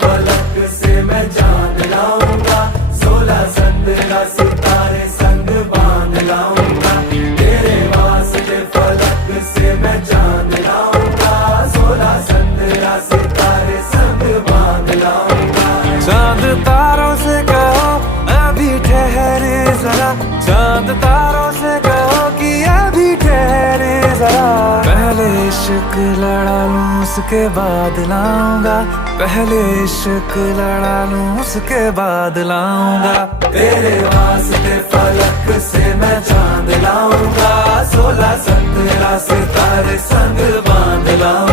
फलक से मैं चांद लाऊंगा, 16 17 सितारे संग बांध लाऊंगा। तेरे वास्ते फलक से मैं चांद लाऊंगा, 16 17 सितारे संग बांध लाऊंगा। चांद तारों से कहो अभी ठहरे जरा, चांद तारों से कहो कि अभी ठहरे जरा। पहले इश्क लड़ा लूं उसके बाद लाऊंगा, पहले इश्क लड़ा लूं उसके बाद लाऊंगा। तेरे वास्ते फलक से मैं चांद लाऊंगा, 16 17 सितारे संग बांध लाऊंगा।